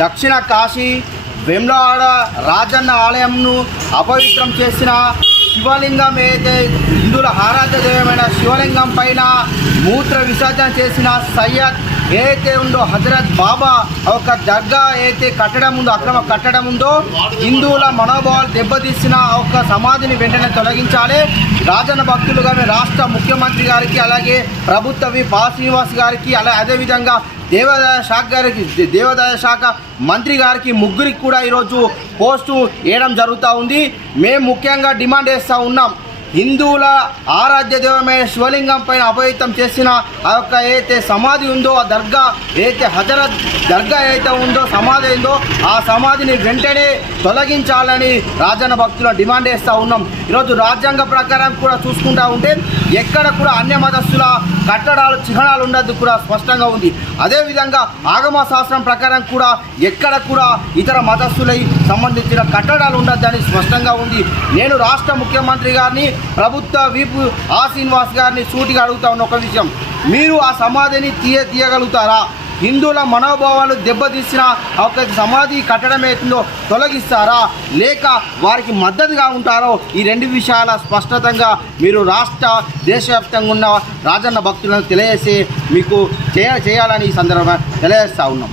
దక్షిణ కాశీ వేములవాడ రాజన్న ఆలయంను అపవిత్రం చేసిన శివలింగం ఏదైతే హిందువుల ఆరాధ్య దైవమైన శివలింగం పైన మూత్ర విసర్జన చేసిన సయ్యద్ ఏదైతే ఉందో హజరత్ బాబా ఒక దర్గా ఏదైతే కట్టడం ఉందో అక్రమ కట్టడం ఉందో హిందువుల మనోభావాలు దెబ్బతీసిన ఒక సమాధిని వెంటనే తొలగించాలి. రాజన్న భక్తులు గారి రాష్ట్ర ముఖ్యమంత్రి గారికి అలాగే ప్రభుత్వ పా శ్రీనివాస్ గారికి అదేవిధంగా దేవాదాయ శాఖ మంత్రి గారికి ముగ్గురికి కూడా ఈరోజు పోస్టు వేయడం జరుగుతూ ఉంది. మేము ముఖ్యంగా డిమాండ్ చేస్తూ ఉన్నాం, హిందువుల ఆరాధ్య దైవమైన శివలింగం పైన అపవిత్రం చేసిన ఆ యొక్క ఏదైతే సమాధి ఉందో ఆ దర్గా ఏదైతే హజరత్ దర్గా ఏదైతే ఉందో సమాధి ఉందో ఆ సమాధిని వెంటనే తొలగించాలని రాజన్న భక్తులు డిమాండ్ చేస్తూ ఉన్నాం. ఈరోజు రాజ్యాంగ ప్రకారం కూడా చూసుకుంటూ ఉంటే ఎక్కడ కూడా అన్య మతస్థుల కట్టడాలు చిహ్నాలు ఉండద్దు కూడా స్పష్టంగా ఉంది. అదేవిధంగా ఆగమ శాస్త్రం ప్రకారం కూడా ఎక్కడ కూడా ఇతర మతస్థులై సంబంధించిన కట్టడాలు ఉండద్దని స్పష్టంగా ఉంది. నేను రాష్ట్ర ముఖ్యమంత్రి గారిని ప్రభుత్వ వీపు ఆ శ్రీనివాస్ గారిని సూటిగా అడుగుతా ఉన్న ఒక విషయం, మీరు ఆ సమాధిని తీయగలుగుతారా? హిందువుల మనోభావాలు దెబ్బతీసిన ఒక సమాధి కట్టడం అవుతుందో తొలగిస్తారా, లేక వారికి మద్దతుగా ఉంటారో? ఈ రెండు విషయాల స్పష్టతంగా మీరు రాష్ట్ర దేశవ్యాప్తంగా ఉన్న రాజన్న భక్తులను తెలియజేసి మీకు చేయాలని ఈ సందర్భంగా తెలియజేస్తూ ఉన్నాం.